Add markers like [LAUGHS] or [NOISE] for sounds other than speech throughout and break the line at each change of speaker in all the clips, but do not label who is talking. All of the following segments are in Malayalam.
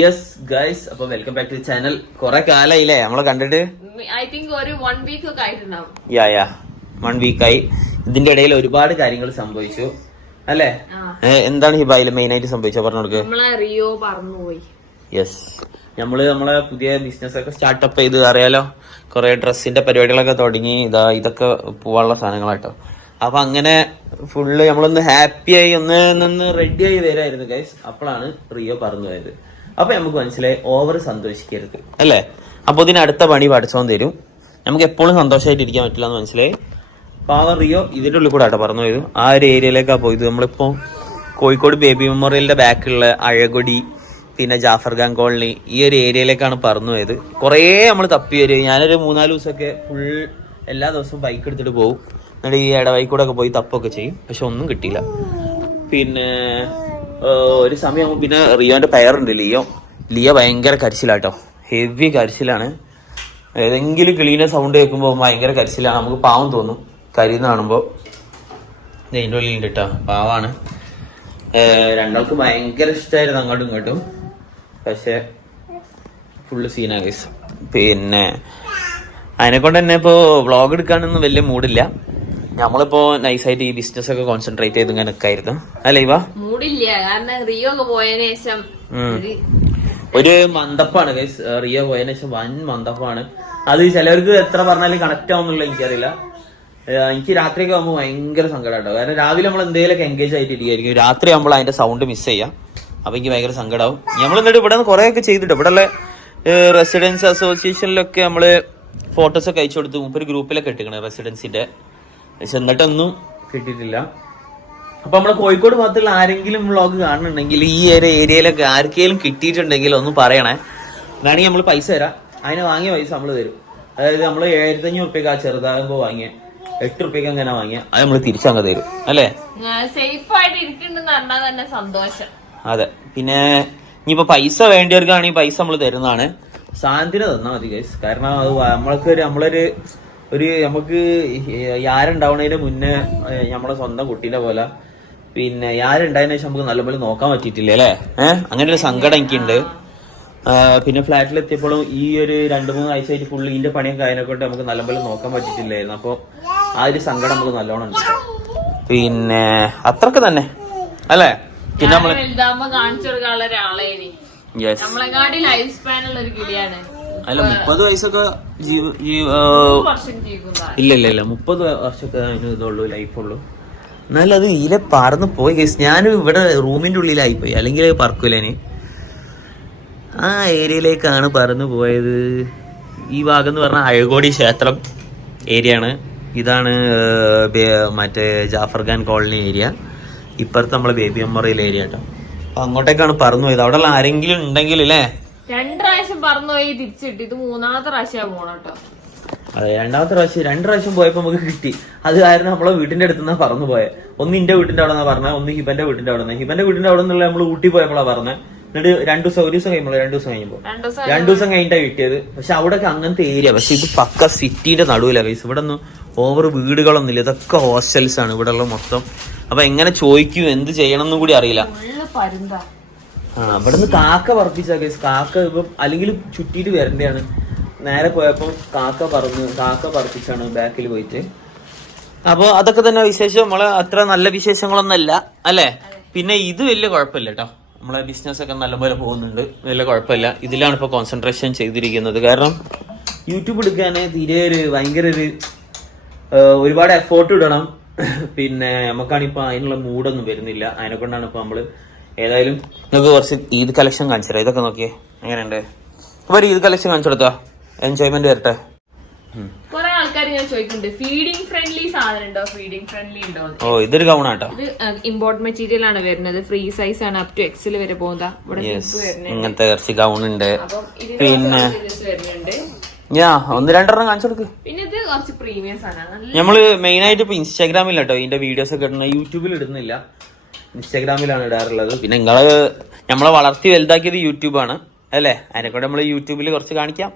യെസ് ഗൈസ് അപ്പൊ വെൽക്കം ബാക്ക് ടു ചാനൽ കുറെ കാലായില്ലേ? നമ്മളെ കണ്ടിട്ട്?
ഐ തിങ്ക് ഒരു വൺ വീക്ക് ഒക്കെ ആയിട്ടുണ്ടാവും.
യാ യാ വൺ വീക്കായി ഇതിന്റെ ഇടയിൽ ഒരുപാട് കാര്യങ്ങൾ സംഭവിച്ചു. അല്ലേ? എന്താണ് ഹിബായിൽ മെയിൻ ആയിട്ട് സംഭവിച്ചത് പറഞ്ഞു കൊടുക്ക്.
നമ്മളെ റിയോ പറന്നുപോയി.
യെസ് നമ്മൾ നമ്മളെ പുതിയ ബിസിനസ് ഒക്കെ സ്റ്റാർട്ടപ്പ് ചെയ്ത് അറിയാലോ? കുറെ ഡ്രസ്സിന്റെ പരിപാടികളൊക്കെ തുടങ്ങി. ഇതാ ഇതൊക്കെ പോവാനുള്ള സാധനങ്ങളാട്ടോ. അപ്പൊ അങ്ങനെ ഫുള്ള് നമ്മളൊന്ന് ഹാപ്പി ആയി ഒന്ന് റെഡി ആയി വരായിരുന്നു ഗൈസ് അപ്പോഴാണ് റിയോ പറഞ്ഞു പോയത് അപ്പൊ നമുക്ക് മനസ്സിലായി ഓവർ സന്തോഷിക്കരുത്. അല്ലേ? അപ്പൊ ഇതിന് അടുത്ത പണി പഠിച്ചോൻ തരും. നമുക്ക് എപ്പോഴും സന്തോഷമായിട്ട് ഇരിക്കാൻ പറ്റില്ല എന്ന് മനസ്സിലായി? പാവർ റിയോ ഇതിന്റെ ഉള്ളിൽ കൂടെ ആട്ടോ പറഞ്ഞു പോയത്. ആ ഒരു ഏരിയയിലേക്കാ പോയത്. നമ്മളിപ്പോ കോഴിക്കോട് ബേബി മെമ്മോറിയലിന്റെ ബാക്കിലുള്ള അഴകൊടി പിന്നെ ജാഫർ ഖാൻ കോളനി ഈ ഒരു ഏരിയയിലേക്കാണ് പറന്നു പോയത്. കുറേ നമ്മൾ തപ്പി വരും. ഞാനൊരു മൂന്നാൽ ദിവസമൊക്കെ ഫുൾ എല്ലാ ദിവസവും ബൈക്ക് എടുത്തിട്ട് പോകും എന്നിട്ട് ഈ ഇടവൈക്കൂടെ ഒക്കെ പോയി തപ്പൊക്കെ ചെയ്യും. പക്ഷെ ഒന്നും കിട്ടിയില്ല. പിന്നെ ഒരു സമയം പിന്നെ റിയോന്റെ പെയറുണ്ട് ലിയോ. ലിയോ ഭയങ്കര കരച്ചിലാട്ടോ ഹെവി കരച്ചിലാണ് ഏതെങ്കിലും കിളീന്റെ സൗണ്ട് കേൾക്കുമ്പോൾ ഭയങ്കര കരച്ചിലാണ് നമുക്ക് പാവം തോന്നും. കരിന്ന് കാണുമ്പോൾ ഇതിന്റെ ഉള്ളിലുണ്ട് കേട്ടോ പാവാണ്. രണ്ടാൾക്ക് ഭയങ്കര ഇഷ്ടമായിരുന്നു അങ്ങോട്ടും ഇങ്ങോട്ടും. പക്ഷേ ഫുള്ള് സീനാ പിന്നെ അതിനെ കൊണ്ട് തന്നെ ഇപ്പോൾ വ്ളോഗ് എടുക്കാനൊന്നും വലിയ മൂഡില്ല നമ്മളിപ്പോ നൈസായിട്ട് ഈ ബിസിനസ് ഒക്കെ കോൺസെൻട്രേറ്റ് ചെയ്ത് ഇങ്ങനെ നിൽക്കായിരുന്നു അല്ലേ ഇവ?
മൂടില്ല. കാരണം റിയോ ഒക്കെ പോയതിനു ശേഷം ഒരു
മന്ദപ്പാണ് ഗൈസ് റിയ പോയതിനു ശേഷം വൻ മന്ദപ്പാണ്. അത് ചിലവർക്ക് എത്ര പറഞ്ഞാലും കണക്ട് ആവുന്നുള്ള എനിക്കറിയില്ല. എനിക്ക് രാത്രിയൊക്കെ ആകുമ്പോൾ ഭയങ്കര സങ്കടമാട്ടോ കാരണം രാവിലെ നമ്മൾ എന്തെങ്കിലുമൊക്കെ എൻഗേജ് ആയിട്ട് ഇരിക്കുകയായിരിക്കും രാത്രി നമ്മൾ അതിന്റെ സൗണ്ട് മിസ് ചെയ്യാം. അപ്പൊ എനിക്ക് ഭയങ്കര സങ്കടമാവും നമ്മൾ എന്നിട്ട് ഇവിടെ നിന്ന് കുറെ ഒക്കെ ചെയ്തിട്ട് ഇവിടെ ഉള്ള റെസിഡൻസ് അസോസിയേഷനിലൊക്കെ നമ്മൾ ഫോട്ടോസ് ഒക്കെ അയച്ചു കൊടുത്തു മുമ്പ് ഒരു ഗ്രൂപ്പിലൊക്കെ ഇട്ടിക്കണേ റെസിഡൻസിന്റെ പക്ഷെ എന്നിട്ടൊന്നും കിട്ടിയിട്ടില്ല. അപ്പൊ നമ്മുടെ കോഴിക്കോട് ഭാഗത്തുള്ള ആരെങ്കിലും വ്ളോഗ് കാണുന്നുണ്ടെങ്കിൽ ഈ ഒരു ഏരിയയിലൊക്കെ ആർക്കെങ്കിലും കിട്ടിയിട്ടുണ്ടെങ്കിൽ ഒന്ന് പറയണേ. വേണമെങ്കിൽ നമ്മൾ പൈസ തരാം. അതിനെ വാങ്ങിയ പൈസ നമ്മൾ തരും. അതായത് നമ്മൾ ഏഴായിരത്തി അഞ്ഞൂറ് റുപ്യക്ക് ആ ചെറുതാകുമ്പോൾ വാങ്ങിയ. എട്ട് റുപ്യക്ക് അങ്ങനെ വാങ്ങിയ? അത് നമ്മൾ തിരിച്ചങ്ങ് തരും. അല്ലേ?
സേഫ് ആയിട്ട് ഇരിക്കുന്നുണ്ടെന്ന് പറഞ്ഞാൽ തന്നെ സന്തോഷം.
അതെ. പിന്നെ ഇനിയിപ്പോ പൈസ വേണ്ടിയവർക്കാണെങ്കിൽ പൈസ നമ്മൾ തരുന്നതാണ്. സാന്ത്വന തന്നാൽ മതി ഗൈസ് കാരണം അത് നമ്മൾക്ക് ഒരു നമ്മളൊരു ഒരു നമുക്ക് ആരുണ്ടാവണതിന് മുന്നേ നമ്മളെ സ്വന്തം കുട്ടീനെ പോലെ. പിന്നെ യാരുണ്ടായതിനു ശേഷം നമുക്ക് നല്ലപോലെ നോക്കാൻ പറ്റിയിട്ടില്ല അല്ലേ? ഏഹ് അങ്ങനെ ഒരു സങ്കടം എനിക്കുണ്ട്. പിന്നെ ഫ്ലാറ്റിൽ എത്തിയപ്പോഴും ഈ ഒരു രണ്ട് മൂന്ന് ആഴ്ചയായിട്ട് ഫുള്ള് ഇതിന്റെ പണിയൊക്കെ അതിനെക്കൊണ്ട് നമുക്ക് നല്ലപോലെ നോക്കാൻ പറ്റിയിട്ടില്ലായിരുന്നു. അപ്പോൾ ആ ഒരു സങ്കടം നമുക്ക് നല്ലോണം ഉണ്ട്. പിന്നെ അത്രയ്ക്ക് തന്നെ അല്ലേ? പിന്നെ
നമ്മൾ കാണിച്ചു കൊടുക്കാനുള്ള
നമ്മളെ
നമ്മളെക്കാട്ടി ലൈഫ് സ്പാൻ ഉള്ള ഒരു കിളിയാണ്
അല്ല മുപ്പത് വയസ്സൊക്കെ ജീവ ജീവ ഇല്ല ഇല്ല ഇല്ല മുപ്പത് വർഷമൊക്കെ അതിന് ഇതുള്ളൂ ലൈഫുള്ളൂ. എന്നാലും അത് ഇതിലെ പറന്ന് പോയി കേസ് ഞാൻ ഇവിടെ റൂമിന്റെ ഉള്ളിലായി പോയി അല്ലെങ്കിൽ പറക്കൂലേന് ആ ഏരിയയിലേക്കാണ് പറന്ന് പോയത്. ഈ ഭാഗം എന്ന് പറഞ്ഞാൽ അഴകോടി ക്ഷേത്രം ഏരിയ ആണ് ഇതാണ് മറ്റേ ജാഫർ ഖാൻ കോളനി ഏരിയ. ഇപ്പുറത്ത് നമ്മളെ ബേബി മെമ്മോറിയൽ ഏരിയ കേട്ടോ. അപ്പൊ അങ്ങോട്ടേക്കാണ് പറന്നു പോയത്. അവിടെ ആരെങ്കിലും ഉണ്ടെങ്കിൽ അല്ലേ
രണ്ട് പ്രാവശ്യം പറന്നുപോയി തിരിച്ചിട്ട് ഇത് മൂന്നാമത്തെ പ്രാവശ്യം പോണം കേട്ടോ
അതെ രണ്ടാമത്തെ പ്രാവശ്യം രണ്ട് പ്രാവശ്യം പോയപ്പോ നമുക്ക് കിട്ടി. അത് കാരണം നമ്മളെ വീടിന്റെ അടുത്ത് നിന്നാ പറന്നു പോയെ. ഒന്ന് ഇന്റെ വീടിന്റെ അവിടെ നിന്നാ പറഞ്ഞത് ഒന്ന് ഹിബന്റെ വീടിന്റെ അവിടെ നിന്ന് ഹിബന്റെ വീടിന്റെ അവിടെ നിന്നുള്ള നമ്മൾ ഊട്ടി പോയപ്പോഴാണ് പറഞ്ഞത് എന്നിട്ട് രണ്ടു ദിവസം ഒരു ദിവസം കഴിയുമ്പോൾ രണ്ടു ദിവസം കഴിയുമ്പോൾ
രണ്ടു ദിവസം
കഴിഞ്ഞിട്ടാ കിട്ടിയത്. പക്ഷെ അവിടെയൊക്കെ അങ്ങനത്തെ ഏരിയ പക്ഷെ ഇത് പക്ക സിറ്റിന്റെ നടുവില വയസ്സ് ഇവിടെ ഒന്നും ഓവർ വീടുകളൊന്നും ഇല്ല ഇതൊക്കെ ഹോസ്റ്റൽസ് ആണ് ഇവിടെ ഉള്ള മൊത്തം. അപ്പൊ എങ്ങനെ ചോദിക്കും എന്ത് ചെയ്യണം എന്നും കൂടി അറിയില്ല. ഇവിടുന്ന് കാക്ക പറപ്പിച്ച കേസ് കാക്ക ഇപ്പം അല്ലെങ്കിൽ ചുറ്റിയിട്ട് വരേണ്ടതാണ് നേരെ പോയപ്പോ കാക്ക പറന്ന് കാക്ക പറപ്പിച്ചാണ് ബാക്കിൽ പോയിട്ട്. അപ്പൊ അതൊക്കെ തന്നെ വിശേഷം. നമ്മളെ അത്ര നല്ല വിശേഷങ്ങളൊന്നല്ല അല്ലേ? പിന്നെ ഇത് വലിയ കുഴപ്പമില്ല കേട്ടോ നമ്മളെ ബിസിനസ് ഒക്കെ നല്ലപോലെ പോകുന്നുണ്ട്. വലിയ കുഴപ്പമില്ല. ഇതിലാണ് ഇപ്പൊ കോൺസെൻട്രേഷൻ ചെയ്തിരിക്കുന്നത്. കാരണം യൂട്യൂബ് എടുക്കാൻ തീരെ ഒരു ഭയങ്കര ഒരു ഒരുപാട് എഫേർട്ട് ഇടണം. പിന്നെ നമുക്കാണിപ്പോ അതിനുള്ള മൂഡൊന്നും വരുന്നില്ല. അതിനെ കൊണ്ടാണ് ഇപ്പൊ നമ്മൾ ഏതായാലും നിങ്ങൾക്ക് കുറച്ച് ഈദ് കളക്ഷൻ കാണിച്ചു തരാം ഇതൊക്കെ നോക്കിയേ. എങ്ങനെയുണ്ട്? അപ്പൊ ഒരു ഈദ് കളക്ഷൻ കാണിച്ചു കൊടുത്താ? എൻജോയ്മെന്റ് വരട്ടെ.
കുറെ ആൾക്കാർ ഞാൻ ചോദിക്കുന്നുണ്ട്. ഫീഡിംഗ് ഫ്രണ്ട്ലി സാധനം ഉണ്ടോ? ഫീഡിംഗ് ഫ്രണ്ട്ലി ഉണ്ടോ
ഓ ഇതൊരു ഗൗണാട്ടോ
ഇത് ഇമ്പോർട്ട് മെറ്റീരിയൽ ആണ് വരുന്നത്. ഫ്രീ സൈസ് ആണ്. അപ് ടു എക്സിൽ വരെ പോകുന്ന ഇവിടെ
യെസ്
സിപ്പ് വരുന്നുണ്ട്
ഇങ്ങനത്തെ കുറച്ച് ഗൗൺ ഉണ്ട്. പിന്നെ ഞാ ഒന്ന് രണ്ടെണ്ണം കാണിച്ചു കൊടുക്ക്.
പിന്നെ ഇത് കുറച്ച് പ്രീമിയം സാധനമാണ്
നമ്മൾ മെയിൻ ആയിട്ട് ഇപ്പൊ ഇൻസ്റ്റാഗ്രാമിൽ കേട്ടോ ഇതിന്റെ വീഡിയോസ് ഒക്കെ ഇടുന്ന യൂട്യൂബിൽ ഇടുന്നില്ല. ഇൻസ്റ്റാഗ്രാമിലാണ് ഇടാറുള്ളത്. പിന്നെ നിങ്ങൾ നമ്മളെ വളർത്തി വലുതാക്കിയത് യൂട്യൂബാണ് അല്ലേ? അതിനെ കൂടെ നമ്മൾ യൂട്യൂബിൽ കുറച്ച് കാണിക്കാം.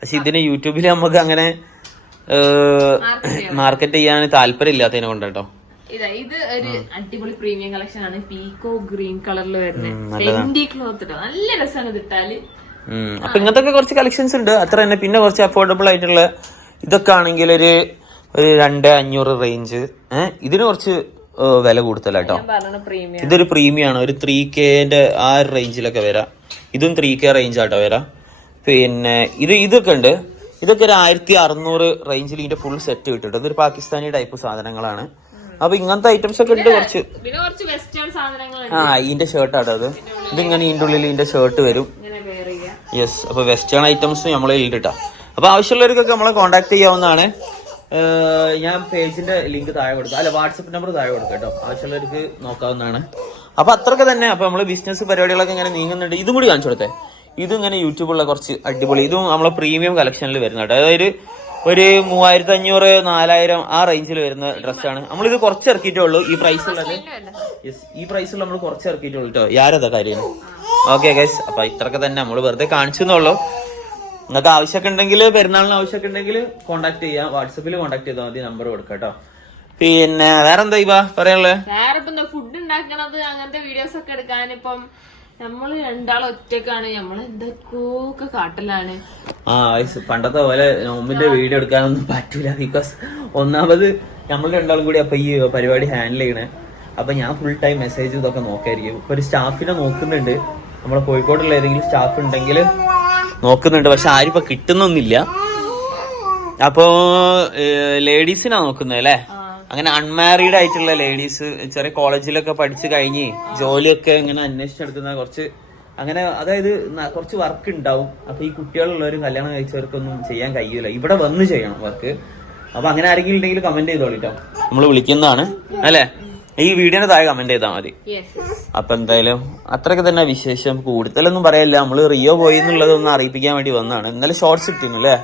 പക്ഷെ ഇതിന് യൂട്യൂബിൽ നമുക്ക് അങ്ങനെ മാർക്കറ്റ് ചെയ്യാൻ താല്പര്യം ഇല്ലാത്തതിനെ കൊണ്ട് കേട്ടോ.
ഇതാ ഇത് ഒരു അടിപൊളി പ്രീമിയം കളക്ഷൻ ആണ്. പീക്കോ ഗ്രീൻ കളറിൽ വരുന്നത്. ക്ലോത്ത് നല്ല രസമാണ് ഇത്
ഇട്ടാൽ. അപ്പൊ ഇങ്ങനത്തെ കുറച്ച് കളക്ഷൻസ് ഉണ്ട്. അത്ര തന്നെ. പിന്നെ കുറച്ച് അഫോർഡബിൾ ആയിട്ടുള്ള ഇതൊക്കെ ആണെങ്കിൽ ഒരു ഒരു രണ്ട് അഞ്ഞൂറ് റേഞ്ച് ഏഹ് ഇതിന് കുറച്ച് വില കൂടുതലാട്ടോ. ഇതൊരു പ്രീമിയം ആണ്. ഒരു ത്രീ കെന്റെ ആ ഒരു റേഞ്ചിലൊക്കെ വരാം. ഇതും ത്രീ കെ റേഞ്ച് ആട്ടോ വരാം. പിന്നെ ഇത് ഇതൊക്കെ ഉണ്ട്. ഇതൊക്കെ ഒരു ആയിരത്തി അറുന്നൂറ് റേഞ്ചിൽ ഇതിന്റെ ഫുൾ സെറ്റ് കിട്ടും ഇതൊരു പാകിസ്ഥാനി ടൈപ്പ് സാധനങ്ങളാണ്. അപ്പൊ ഇങ്ങനത്തെ ഐറ്റംസ് ഒക്കെ ഉണ്ട് കുറച്ച്. ആ ഇതിന്റെ ഷർട്ട് ആട്ടോ അത് ഇതിങ്ങനെ ഇതിന്റെ ഉള്ളിൽ ഇതിന്റെ ഷർട്ട് വരും. യെസ് അപ്പൊ വെസ്റ്റേൺ ഐറ്റംസ് നമ്മളെ ഇല്ലിട്ടാ അപ്പൊ ആവശ്യമുള്ളവർക്കൊക്കെ നമ്മളെ കോൺടാക്ട് ചെയ്യാവുന്നതാണ്. ഞാൻ പേജിന്റെ ലിങ്ക് താഴെ കൊടുക്കാം. അല്ല വാട്സപ്പ് നമ്പർ താഴെ കൊടുക്കാം കേട്ടോ. ആവശ്യമുള്ളവർക്ക് നോക്കാവുന്നതാണ്. അപ്പൊ അത്രയൊക്കെ തന്നെ. അപ്പൊ നമ്മൾ ബിസിനസ് പരിപാടികളൊക്കെ ഇങ്ങനെ നീങ്ങുന്നുണ്ട്. ഇതും കൂടി കാണിച്ചു കൊടുത്തേ. ഇതും ഇങ്ങനെ യൂട്യൂബുള്ള കുറച്ച് അടിപൊളി. ഇതും നമ്മളെ പ്രീമിയം കളക്ഷനിൽ വരുന്ന കേട്ടോ അതായത് ഒരു മൂവായിരത്തി അഞ്ഞൂറ് നാലായിരം ആ റേഞ്ചിൽ വരുന്ന ഡ്രസ്സാണ്. നമ്മളിത് കുറച്ച് ഇറക്കിയിട്ടേ ഉള്ളൂ. ഈ പ്രൈസ് ഉള്ളത്. യെസ് ഈ പ്രൈസിൽ നമ്മൾ കുറച്ച് ഇറക്കിയിട്ടുള്ളൂ കേട്ടോ. യാരതാ കാര്യം? ഓക്കെ ഗൈസ് അപ്പൊ ഇത്രയൊക്കെ തന്നെ. നമ്മൾ വെറുതെ കാണിച്ചു എന്നുള്ളൂ നിങ്ങൾക്ക് ആവശ്യമൊക്കെ ഉണ്ടെങ്കിൽ പെരുന്നാളിന് ആവശ്യമൊക്കെ ഉണ്ടെങ്കിൽ കോൺടാക്ട് ചെയ്യാം വാട്സപ്പിൽ കോൺടാക്ട് ചെയ്താൽ മതി നമ്പർ കൊടുക്കാം കേട്ടോ. പിന്നെ വേറെ എന്താ ഇവ പറയാനുള്ളത്
വേറെ ഇപ്പൊ ഫുഡ് ഉണ്ടാക്കണത്? അങ്ങനത്തെ വീഡിയോസ് ഒക്കെ എടുക്കാൻ ഇപ്പം നമ്മൾ രണ്ടാളും ഒറ്റക്കാണ്. നമ്മൾ എന്തൊക്കെ കാട്ടലാണ്.
ആ വയസ്സ് പണ്ടത്തെ പോലെ നോമ്പിന്റെ വീഡിയോ എടുക്കാനൊന്നും പറ്റൂല. ബിക്കോസ് ഒന്നാമത് നമ്മൾ രണ്ടാളും കൂടി അപ്പൊ ഈ പരിപാടി ഹാൻഡിൽ ചെയ്യണേ. അപ്പൊ ഞാൻ ഫുൾ ടൈം മെസ്സേജ് ഇതൊക്കെ നോക്കായിരിക്കും. ഇപ്പൊ ഒരു സ്റ്റാഫിനെ നോക്കുന്നുണ്ട്. നമ്മളെ കോഴിക്കോടുള്ള ഏതെങ്കിലും സ്റ്റാഫ് ഉണ്ടെങ്കിൽ നോക്കുന്നുണ്ട്. പക്ഷെ ആരും ഇപ്പൊ കിട്ടുന്നൊന്നില്ല അപ്പോ ലേഡീസിനാ നോക്കുന്നത് അല്ലേ? അങ്ങനെ അൺമാരീഡ് ആയിട്ടുള്ള ലേഡീസ് ചെറിയ കോളേജിലൊക്കെ പഠിച്ചു കഴിഞ്ഞ് ജോലിയൊക്കെ ഇങ്ങനെ അന്വേഷിച്ചെടുക്കുന്ന കുറച്ച് അങ്ങനെ അതായത് കുറച്ച് വർക്ക് ഉണ്ടാവും. അപ്പൊ ഈ കുട്ടികളുള്ളവരും കല്യാണം കഴിച്ചവർക്കൊന്നും ചെയ്യാൻ കഴിയൂല. ഇവിടെ വന്ന് ചെയ്യണം വർക്ക് അപ്പൊ അങ്ങനെ ആരെങ്കിലും ഉണ്ടെങ്കിൽ കമന്റ് ചെയ്തോളിട്ടോ നമ്മൾ വിളിക്കുന്നതാണ്. അല്ലേ? ഈ വീഡിയോന്റെ താഴെ കമന്റ് ചെയ്താൽ മതി. അപ്പൊ എന്തായാലും അത്രയൊക്കെ തന്നെ വിശേഷം. കൂടുതലൊന്നും പറയല്ല. നമ്മൾ റിയോ പോയി എന്നുള്ളതൊന്ന് അറിയിപ്പിക്കാൻ വേണ്ടി വന്നതാണ്. ഇന്നലെ ഷോർട്സ് ഇട്ടിരുന്നു അല്ലേ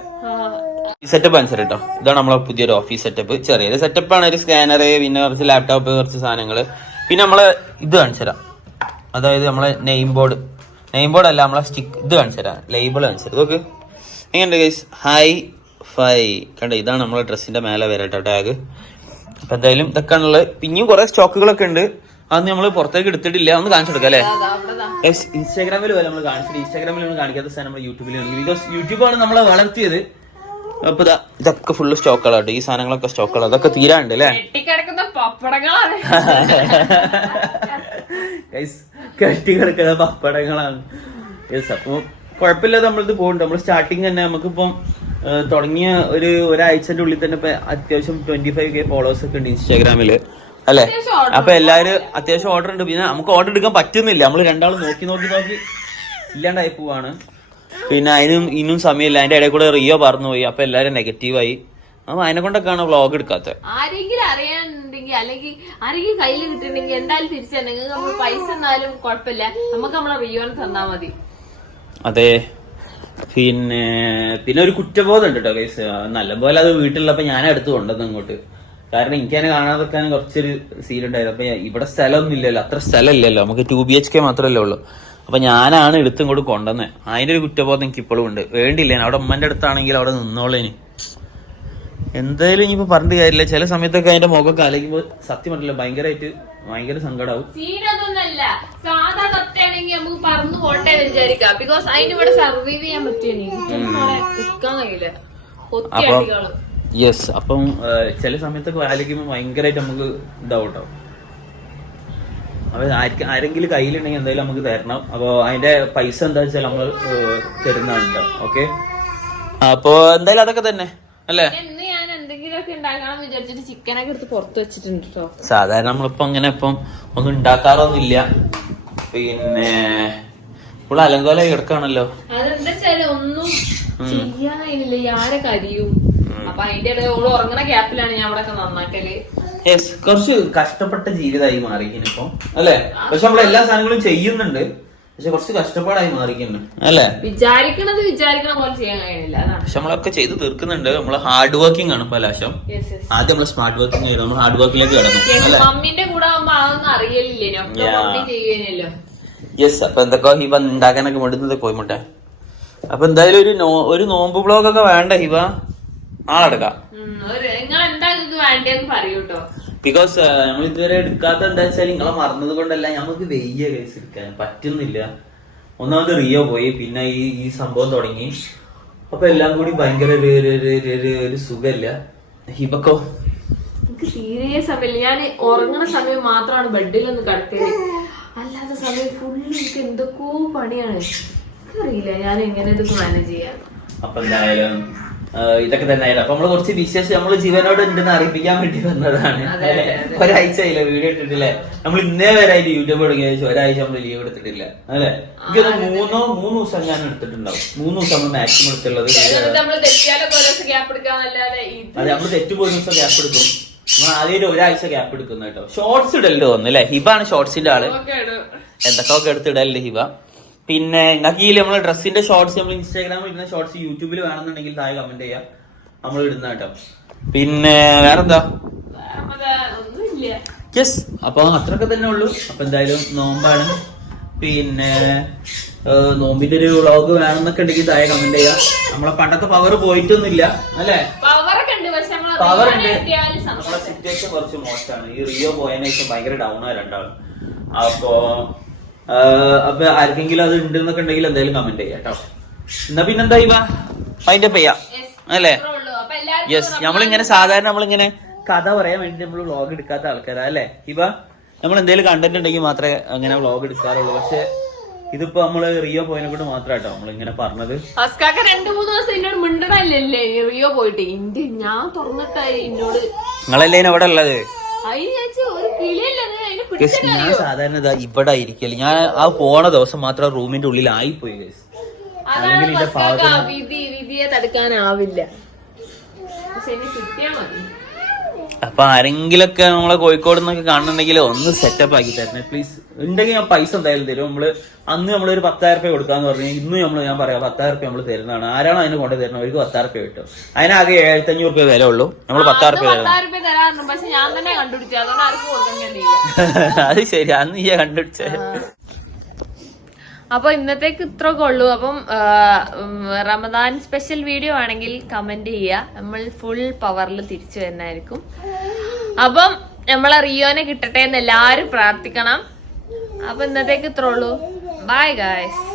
സെറ്റപ്പ് അനുസരിച്ച് കേട്ടോ ഇതാണ് നമ്മളെ പുതിയൊരു ഓഫീസ് സെറ്റപ്പ് ചെറിയൊരു സെറ്റപ്പ് ആണ്. ഒരു സ്കാനർ പിന്നെ കുറച്ച് ലാപ്ടോപ്പ് കുറച്ച് സാധനങ്ങൾ പിന്നെ നമ്മളെ ഇത് കാണിച്ചുതരാം അതായത് നമ്മളെ നെയിം ബോർഡ് നെയിം ബോർഡ് അല്ല നമ്മളെ സ്റ്റിക്ക് ഇത് കാണിച്ചുതരാം ലേബിൾ കാണിച്ചുതരാം നോക്ക്. എങ്ങനെയുണ്ട് ഗൈസ് ഹൈ ഫൈ കണ്ടോ ഇതാണ് നമ്മളെ ഡ്രസ്സിന്റെ മേലെ വരട്ടോ ടാഗ് അപ്പൊ എന്തായാലും ഇതൊക്കെ ഉള്ളത് പിന്നെയും കുറെ സ്റ്റോക്കുകളൊക്കെ ഉണ്ട്. അത് നമ്മൾ പുറത്തേക്ക് എടുത്തിട്ടില്ല. ഒന്ന് കാണിച്ചു കൊടുക്കാം അല്ലേ? ഇൻസ്റ്റാഗ്രാമിൽ വരെ നമ്മൾ കാണിച്ചിട്ട് ഇൻസ്റ്റാഗ്രാമിൽ നമ്മൾ കാണിക്കാത്ത സാധനം നമ്മൾ യൂട്യൂബിൽ ബിക്കോസ് യൂട്യൂബാണ് നമ്മളെ വളർത്തിയത്. അപ്പൊ ഇതാ ഇതൊക്കെ ഫുള്ള് സ്റ്റോക്കുകളാട്ടോ ഈ സാധനങ്ങളൊക്കെ സ്റ്റോക്കുകൾ അതൊക്കെ തീരാണ്ട് അല്ലേ?
കെട്ടിക്കിടക്കുന്ന പപ്പടങ്ങളാണ്. [LAUGHS]
ഗൈസ് കെട്ടി കിടക്കുന്ന പപ്പടങ്ങളാണ് അപ്പൊ കുഴപ്പമില്ലാതെ നമ്മളിത് പോകുന്നുണ്ട്. നമ്മൾ സ്റ്റാർട്ടിങ് തന്നെ. നമുക്കിപ്പം തുടങ്ങിയ ഒരു ഒരാഴ്ചന്റെ ഉള്ളിൽ തന്നെ ഇപ്പൊ അത്യാവശ്യം ട്വന്റി ഫൈവ് കെ ഫോളോവേഴ്സ് ഒക്കെ ഉണ്ട് ഇൻസ്റ്റാഗ്രാമിൽ. അല്ലെ? അപ്പൊ എല്ലാരും അത്യാവശ്യം ഓർഡർ ഉണ്ട്. പിന്നെ നമുക്ക് ഓർഡർ എടുക്കാൻ പറ്റുന്നില്ല. നമ്മൾ രണ്ടാളും നോക്കി നോക്കി നോക്കി ഇല്ലാണ്ടായി പോവാണ്. പിന്നെ അതിനും ഇന്നും സമയമില്ല. അതിന്റെ ഇടയിൽ കൂടെ റിയോ പറഞ്ഞു പോയി അപ്പൊ എല്ലാരും നെഗറ്റീവായി അപ്പൊ അതിനെ കൊണ്ടൊക്കെയാണ് വ്ളോഗ് എടുക്കാത്തത്
ആരെങ്കിലും അറിയാനുണ്ടെങ്കിൽ അല്ലെങ്കിൽ ആരെങ്കിലും കയ്യിൽ കിട്ടുന്നുണ്ടെങ്കിൽ എന്തായാലും തിരിച്ചുണ്ടെങ്കിൽ നമ്മൾ പൈസ എന്നാലും കുഴപ്പമില്ല. നമുക്ക് നമ്മളെ റിയോന് തന്നാ മതി.
അതെ. പിന്നെ പിന്നെ ഒരു കുറ്റബോധം ഉണ്ട് കേട്ടോ കേസ് നല്ലപോലെ അത് വീട്ടിലുള്ളപ്പോ ഞാൻ എടുത്ത് കൊണ്ടുവന്നു അങ്ങോട്ട്. കാരണം എനിക്ക് തന്നെ കാണാതെക്കാൻ കുറച്ചൊരു സീൻ ഉണ്ടായിരുന്നു. അപ്പൊ ഇവിടെ സ്ഥലമൊന്നും ഇല്ലല്ലോ. അത്ര സ്ഥലം ഇല്ലല്ലോ നമുക്ക് ടു ബി എച്ച് കെ മാത്രമല്ലേ ഉള്ളൂ. അപ്പൊ ഞാനാണ് എടുത്തും ഇങ്ങോട്ട് കൊണ്ടുവന്നത് അതിന്റെ ഒരു കുറ്റബോധം എനിക്ക് ഇപ്പോഴും ഉണ്ട്. വേണ്ടില്ല അവിടെ ഉമ്മന്റെ അടുത്താണെങ്കിൽ അവിടെ നിന്നോളേന്. എന്തായാലും ഇനിയിപ്പോ പറഞ്ഞിട്ട് കാര്യമില്ല. ചില സമയത്തൊക്കെ അതിന്റെ മുഖമൊക്കെ അലയ്ക്കുമ്പോൾ സത്യം പറഞ്ഞില്ല ഭയങ്കരമായിട്ട് ഭയങ്കര സങ്കടാവും.
സീനതൊന്നല്ല സാധാ തത്തയാണെങ്കിൽ നമുക്ക് പറന്നു പോട്ടെ വിചാരിക്കാം. ബിക്കോസ് അതിന് ഇവിടെ സർവൈവ് ചെയ്യാൻ പറ്റിയ
അപ്പം യെസ് അപ്പം ചില സമയത്തൊക്കെ ആലോചിക്കുമ്പോൾ ഭയങ്കരമായിട്ട് നമുക്ക് ഡൗട്ടാവും കേട്ടോ അപ്പൊ ആർക്ക് ആരെങ്കിലും കയ്യിലുണ്ടെങ്കിൽ എന്തായാലും നമുക്ക് തരണം. അപ്പോൾ അതിന്റെ പൈസ എന്താ വെച്ചാൽ നമ്മൾ തരുന്നുണ്ട് ഓക്കെ അപ്പോൾ എന്തായാലും അതൊക്കെ തന്നെ. അല്ലേ?
ഉണ്ടാക്കണം വിചാരിച്ചിട്ട് ചിക്കനൊക്കെ എടുത്ത് പുറത്ത് വെച്ചിട്ടുണ്ട് കേട്ടോ
സാധാരണ നമ്മളിപ്പോ അങ്ങനെ ഇപ്പം ഒന്നും ഉണ്ടാക്കാറൊന്നുമില്ല. പിന്നെ ഇപ്പോൾ അലങ്കോല കിടക്കാണല്ലോ
അതെന്താ വെച്ചാൽ ഒന്നും ചെയ്യാനില്ല ഈ ആരെ കരിയും. അപ്പൊ അതിന്റെ ഇടയിൽ ഓൾ ഉറങ്ങണ ഗ്യാപ്പിലാണ് ഞാൻ ഇവിടെ നന്നാക്കൽ.
യെസ് കുറച്ച് കഷ്ടപ്പെട്ട ജീവിതമായി മാറി മാറിയിരിക്കുന്നു അല്ലേ? പക്ഷെ നമ്മളെല്ലാ സാധനങ്ങളും ചെയ്യുന്നുണ്ട്. പക്ഷെ കുറച്ച് കഷ്ടപ്പാടായി മാറിക്കുന്നു അല്ലേ?
വിചാരിക്കണത് വിചാരിക്കണ പോലെ ചെയ്യാൻ കഴിയുന്നില്ല
പക്ഷെ നമ്മളൊക്കെ ചെയ്ത് തീർക്കുന്നുണ്ട്. നമ്മൾ ഹാർഡ് വർക്കിംഗ് ആണ് പലാശം. ആദ്യം നമ്മൾ സ്മാർട്ട് വർക്കിംഗ് ആയിരുന്നു നമ്മൾ ഹാർഡ് വർക്കിലേക്ക് കടന്നു.
മമ്മിന്റെ കൂടെ ആവുമ്പോ അതൊന്നും അറിയില്ലല്ലോ
യെസ് അപ്പൊ എന്തൊക്കെ ഹിവ ഉണ്ടാക്കാനൊക്കെ വേണ്ടുന്നത് കോയിമുട്ടെ? അപ്പൊ എന്തായാലും ഒരു നോ ഒരു നോമ്പ് ബ്ലോഗ് ഒക്കെ വേണ്ട ഹിവ നാളെടുക്കാം
നിങ്ങൾ എന്താ നിങ്ങൾക്ക് വേണ്ടതെന്ന് പറയൂ കേട്ടോ
ബിക്കോസ് നമ്മൾ ഇതുവരെ എടുക്കാത്ത എന്താ വെച്ചാൽ നിങ്ങളെ മറന്നത് കൊണ്ടല്ല നമുക്ക് വെയ്യ കേസ് എടുക്കാൻ. പറ്റുന്നില്ല ഒന്നാമത് റിയോ പോയി പിന്നെ ഈ ഈ സംഭവം തുടങ്ങി. അപ്പൊ എല്ലാം കൂടി ഭയങ്കര ഒരു ഒരു- സുഖമില്ല. ഹിബക്കോ?
എനിക്ക് തീരെ സമയമില്ല ഞാൻ ഉറങ്ങുന്ന സമയം മാത്രമാണ് ബെഡിൽ ഒന്ന് കിടക്കൽ. അല്ലാത്ത സമയം ഫുള്ള് എനിക്ക് എന്തൊക്കെയോ പണിയാണ്. എനിക്കറിയില്ല ഞാൻ എങ്ങനെ ഇതൊക്കെ മാനേജ് ചെയ്യാം.
അപ്പൊ എന്തായാലും ഇതൊക്കെ തന്നെ ആയാലും അപ്പൊ നമ്മൾ കുറച്ച് വിശേഷം നമ്മൾ ജീവനോട് ഉണ്ടെന്ന് അറിയിപ്പിക്കാൻ വേണ്ടി വന്നതാണ്. ഒരാഴ്ച ആയില്ലേ വീഡിയോ ഇട്ടിട്ടില്ലേ? നമ്മൾ ഇന്നേ വരെ ആയിട്ട് യൂട്യൂബ് തുടങ്ങിയ ചോദിച്ചു ഒരാഴ്ച നമ്മൾ ലീവ് എടുത്തിട്ടില്ല. അല്ലെ? എനിക്കത് മൂന്നോ മൂന്ന് ദിവസം ഞാൻ എടുത്തിട്ടുണ്ടാവും. മൂന്ന് ദിവസം നമ്മൾ മാക്സിമം എടുത്തുള്ളത്
നമ്മൾ
അതെ നമ്മൾ തെറ്റുപോയ ദിവസം ഗ്യാപ്പ് എടുക്കും. നമ്മൾ ആദ്യം ഒരാഴ്ച ഗ്യാപ്പ് എടുക്കുന്നു കേട്ടോ. ഷോർട്സ് ഇടലുണ്ട് തോന്നുന്നു അല്ലെ? ഹിബാണ് ഷോർട്സിന്റെ ആൾ.
ഒക്കെ
എന്തൊക്കെ എടുത്ത് ഇടലുണ്ട് ഹിബ? പിന്നെ നിങ്ങൾക്ക് ഈ നമ്മളെ ഡ്രസ്സിന്റെ ഷോർട്സ് നമ്മൾ ഇൻസ്റ്റാഗ്രാമിൽ ഇടുന്ന ഷോർട്സ് യൂട്യൂബിൽ വേണമെന്നുണ്ടെങ്കിൽ താഴെ കമന്റ് ചെയ്യാം. നമ്മൾ ഇടുന്ന കേട്ടോ. പിന്നെ വേറെന്താ? യെസ് അപ്പൊ അത്രയൊക്കെ തന്നെ ഉള്ളൂ. അപ്പൊ എന്തായാലും നോമ്പാണ്. പിന്നെ നോമ്പിന്റെ ഒരു വ്ളോഗ് വേണമെന്നൊക്കെ ഉണ്ടെങ്കിൽ താഴെ കമന്റ് ചെയ്യാം. നമ്മളെ പണ്ടത്തെ പവർ പോയിട്ടൊന്നുമില്ല അല്ലേ? പവർ ഉണ്ട്. നമ്മളെ സിറ്റുവേഷൻ കുറച്ച് മോശമാണ്. ഈ റിയോ പോയതിനു ഭയങ്കര ഡൗൺ ആയി രണ്ടാളും. അപ്പോ അപ്പൊ ആർക്കെങ്കിലും അത് ഉണ്ട് എന്നൊക്കെ ഉണ്ടെങ്കിൽ എന്തായാലും കമന്റ് ചെയ്യാം കേട്ടോ. എന്നാ പിന്നെന്താ ഇവ? അതിന്റെ പെയ്യാ
ചെയ്യാം.
അല്ലേ.
അപ്പൊ
യെസ് നമ്മളിങ്ങനെ സാധാരണ നമ്മളിങ്ങനെ കഥ പറയാൻ വേണ്ടി നമ്മൾ വ്ളോഗ് എടുക്കാത്ത ആൾക്കാരാ അല്ലേ? ഇവ നമ്മൾ എന്തെങ്കിലും കണ്ടന്റ് ഉണ്ടെങ്കിൽ മാത്രമേ അങ്ങനെ വ്ളോഗ് എടുക്കാറുള്ളൂ. പക്ഷെ ഇതിപ്പോ നമ്മൾ റിയോ പോയതിനെ കൊണ്ട് മാത്രാട്ടോ നമ്മളിങ്ങനെ പറഞ്ഞത്.
ഹസ്കാക്ക രണ്ടു മൂന്ന് ദിവസം എന്നോട് മിണ്ടണല്ലേ റിയോ പോയിട്ട്. ഇന്ത്യ ഞാൻ തുറന്നിട്ടായി എന്നോട്
നിങ്ങളല്ലേ അവിടെ ഉള്ളത്?
അതിന് ഒരു കിളിയല്ലേ പിടിച്ച
ഞാൻ സാധാരണ ഇതാ ഇവിടെ ആയിരിക്കും ഞാൻ ആ പോണ ദിവസം മാത്രം റൂമിന്റെ ഉള്ളിൽ ആയി പോയി
അതാണ്
അല്ലെങ്കിൽ ഇതിന്റെ ഭാഗത്ത്
വിധി വിധിയെ തടുക്കാനാവില്ല. പക്ഷെ ഇനി കിട്ടിയാ മതി.
അപ്പൊ ആരെങ്കിലൊക്കെ നമ്മളെ കോഴിക്കോട് നിന്നൊക്കെ കാണുന്നുണ്ടെങ്കിൽ ഒന്ന് സെറ്റപ്പ് ആക്കി തരണം. പ്ലീസ് ഉണ്ടെങ്കിൽ ഞാൻ പൈസ എന്തായാലും തരും. നമ്മൾ അന്ന് നമ്മൾ ഒരു പത്തായിരം രൂപ കൊടുക്കാന്ന് പറഞ്ഞു ഇന്ന് നമ്മൾ ഞാൻ പറയാം പത്തായിരം രൂപ നമ്മൾ തരുന്നതാണ്. ആരാണോ അതിന് കൊണ്ട് തരണം അവർക്ക് പത്തായിരം രൂപ കിട്ടും. അതിനാകെ ഏഴായിരത്തി അഞ്ഞൂറ് രൂപ വില ഉള്ളൂ. നമ്മൾ പത്തായിരം
കൊടുക്കാൻ കഴിയില്ല. [LAUGHS]
അത് ശരി. അന്ന് ഞാൻ കണ്ടുപിടിച്ചേ.
അപ്പൊ ഇന്നത്തേക്ക് ഇത്രയൊക്കെ ഉള്ളൂ. അപ്പം റമദാൻ സ്പെഷ്യൽ വീഡിയോ ആണെങ്കിൽ കമന്റ് ചെയ്യുക. നമ്മൾ ഫുൾ പവറിൽ തിരിച്ചു വരുന്നതായിരിക്കും. അപ്പം നമ്മളെ റിയോനെ കിട്ടട്ടെ എന്ന് എല്ലാരും പ്രാർത്ഥിക്കണം. അപ്പൊ ഇന്നത്തേക്ക് ഇത്രേ ഉള്ളൂ. Bye guys